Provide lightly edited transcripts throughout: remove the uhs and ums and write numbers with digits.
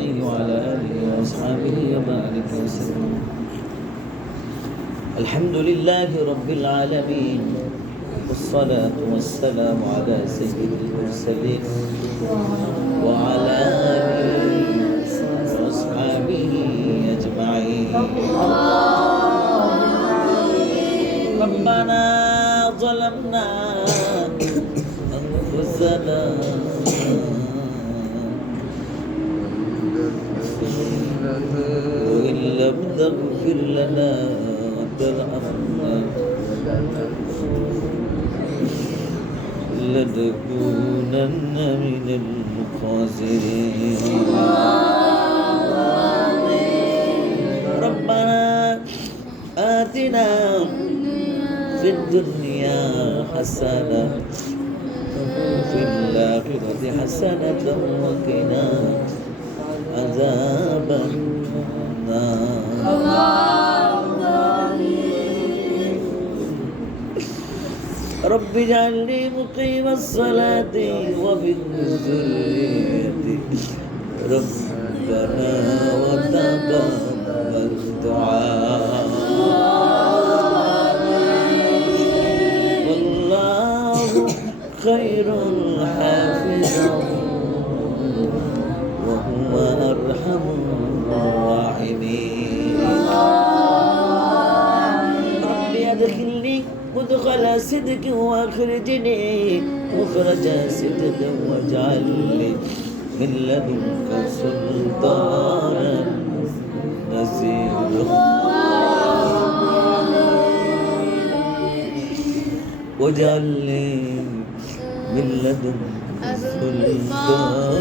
عليه وعلى آله وأصحابه وبارك وسلم. الحمد لله رب العالمين، والصلاة والسلام على سيد المرسلين وعلى آله وأصحابه أجمعين. ربنا ظلمنا أنفسنا وإن لم تغفر لنا وترحمنا لنكونن من الخاسرين. ربنا آتنا في الدنيا حسنة وفي الآخرة حسنة وقنا عذاب النار. رب اجعلني مقيم الصلاة ومن ذريتي ربنا وتقبل دعاء. والله خير حافظا وهو أرحم الراحمين. رب أدخلني مدخل صدق واخرجني مخرج صدق واجعل لي من لدنك سلطانا نصيرا. واجعل لي من لدنك سلطانا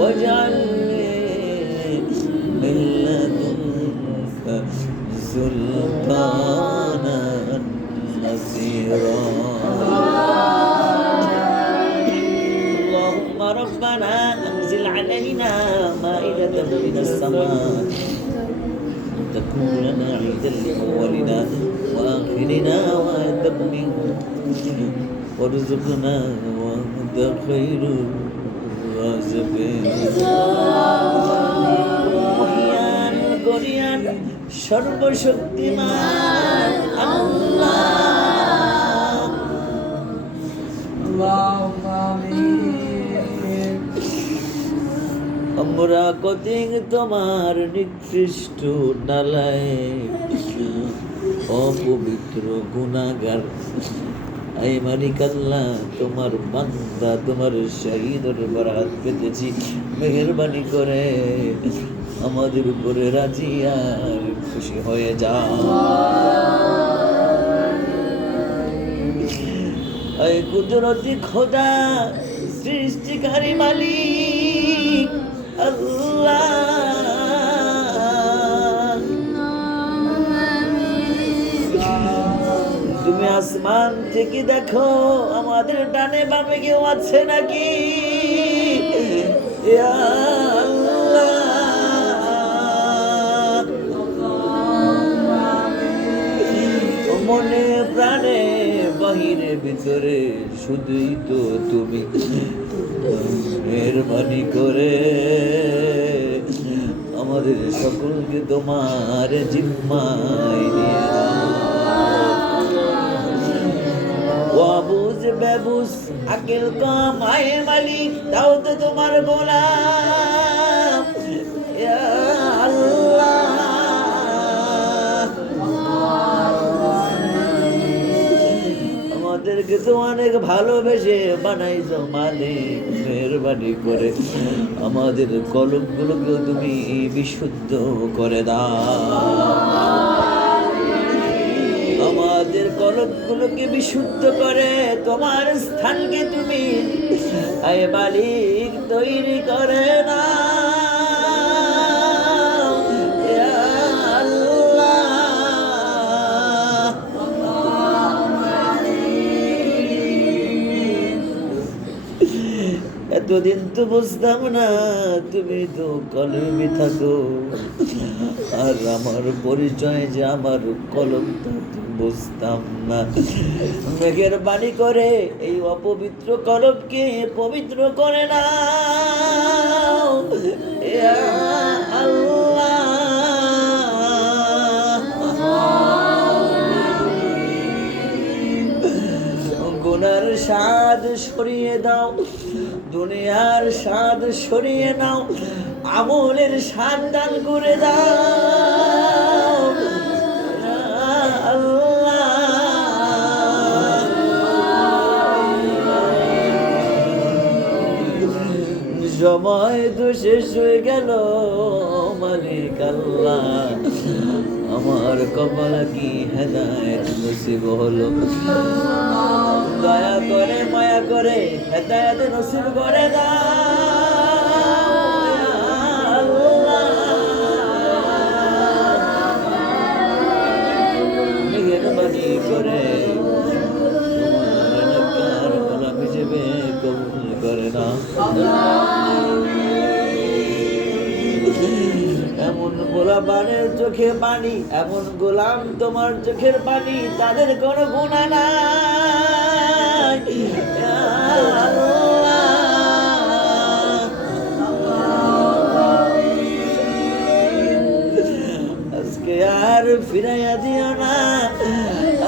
واجعل من لدنك سلطانا نصيرا. اللهم ربنا أنزل علينا مائدة من السماء تكون لنا عيدا لأولنا وآخرنا وآية منك وارزقنا وأنت خير الرازقين. সর্বশক্তিমান আল্লাহ আমরা কতদিন তোমার নিকৃষ্ট নালায়েক অপবিত্র গুনাহগার। আই মালিক আল্লাহ, তোমার বান্দা তোমার শহীদের উপর হাত পেতেছি, মেহেরবানি করে আমাদের উপরে রাজি আর খুশি হয়ে যাও। আয় কুদরতি খোদা, সৃষ্টিকারী মালিক আল্লাহ, তুমি আসমান থেকে দেখো আমাদের ডানে বামে কেউ আছে নাকি? ইয়া আল্লাহ, মনে প্রাণে বাহিরে ভিতরে শুধুই তো তুমি। মেহেরবানি করে আমাদের সকলকে তোমার জিম্মায় নিয়ে ওয়াবুজ বেবুস আকিল কম আয়ে মালিক, তাও তো তোমার গোলাম। ইয়া আল্লাহ, আমাদেরকে তো অনেক ভালোবেসে বানাইছো মালিক, মেহেরবানি করে আমাদের কলমগুলোকে তুমি বিশুদ্ধ করে দাও। আমাদের কলমগুলোকে বিশুদ্ধ করে তোমার স্থানকে তুমি আয় মালিক তৈরি করে না। এতদিন তো বুঝতাম না তুমি তো কলমে থাকো, আর আমার পরিচয় যে আমার কলমটা বুঝতাম না। মেঘের বাণী করে এই অপবিত্র কলবকে পবিত্র করে নাও ইয়া আল্লাহ। গুনার স্বাদ সরিয়ে দাও, দুনিয়ার স্বাদ সরিয়ে নাও, আমলের স্বাদ দান করে দাও আল্লাহ। সময় তো শেষ হয়ে গেল মালিক আল্লাহ, আমার কপালে কি হেদায়েত নসিব হলো। দয়া করে মায়া করে হেদায়েত নসিব করে দাও মেহেরবানি করে তোমার গোলাম হিসেবে কবুল করে না। এমন গোলামের চোখে পানি, এমন গোলাম তোমার চোখের পানি, তাদের কোনো গুনাহ নাই আজকে আর ফিরাইয়া দিও না,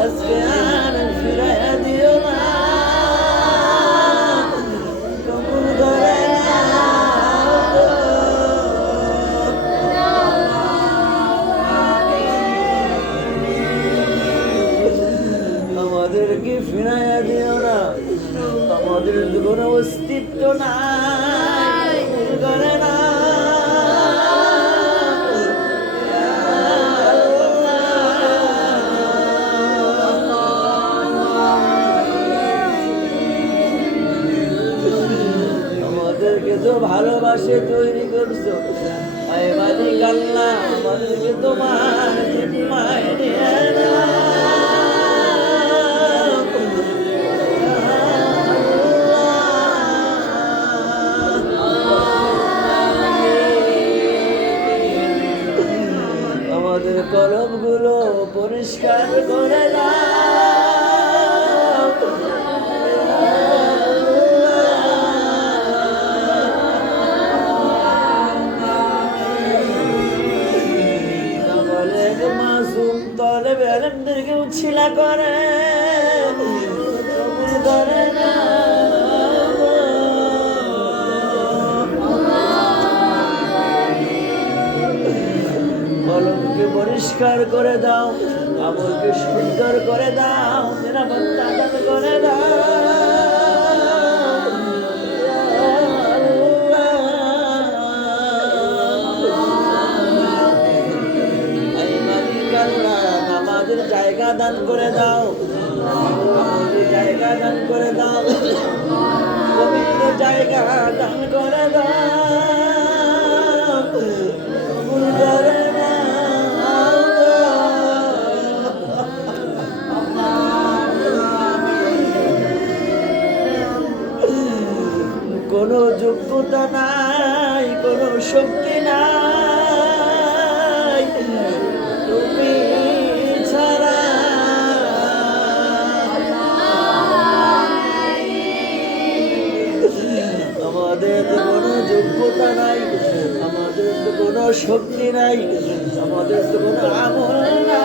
আজকে আর ফিরাইয়া দিও না, কবুল করে আমাদেরকে ফিরাইয়া দিও না, আমাদের কোনো অস্তিত্ব নাই করে না। আমাদেরকে তো ভালোবাসে তৈরি করছো, আয় মালিক আল্লাহ আমাদেরকে তোমার জিম্মায় নিয়ে নাও। আমাদের কলমগুলো পরিষ্কার করে দাও মাসুম তলেবে আলেমদেরকে উচ্ছিলা করে করে না। কলমকে পরিষ্কার করে দাও, আমলকে সুন্দর করে দাও, নিরাপত্তা দান করে দাও নামাজের জায়গা দান করে দাও, আমলের জায়গা দান করে দাও, পবিত্র জায়গা দান করে দাও, কবুল করে কোনো যোগ্যতা নাই, কোনো শক্তি নাই তুমি ছাড়া, আমাদের তো কোনো যোগ্যতা নাই, আমাদের তো কোনো শক্তি নাই, আমাদের তো কোনো আমল নাই।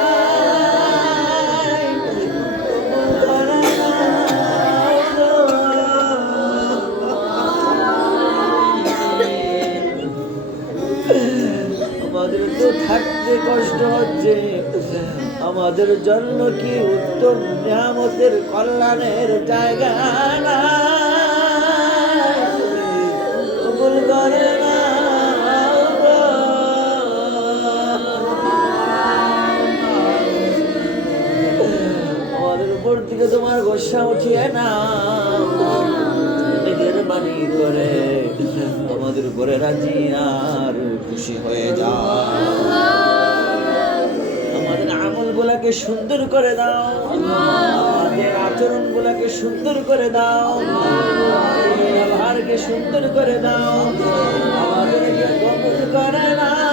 আমাদের তো থাকতে কষ্ট হচ্ছে, আমাদের জন্য কি উত্তম নিয়ামতের কল্যাণের জায়গা নাই, কবুল করে না। আমাদের উপর থেকে তোমার গোসা উঠিয়ে না, মেহেরবানি করে আমাদের উপরে রাজি আর খুশি হয়ে যাও। আমাদের আমল গুলাকে সুন্দর করে দাও, আমাদের আচরণ গুলাকে সুন্দর করে দাও, ব্যবহারকে সুন্দর করে দাও, আমাদেরকে কবুল করে নাও।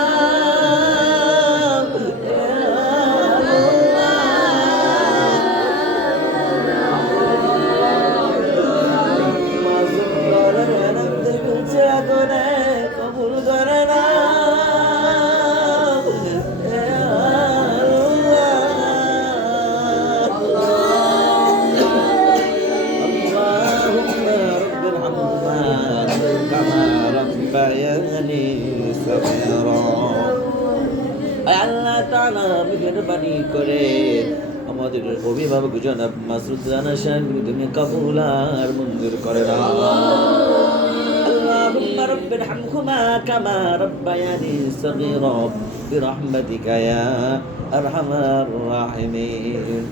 তাআলা মেহেরবানি করে আমাদের অভিভাবক জনাব মাসুদ রানা সাহেবকে তুমি কবুল আর মঞ্জুর করে নাও। اللهم رب ارحمهما كما ربياني صغيرا برحمتك يا أرحم الراحمين.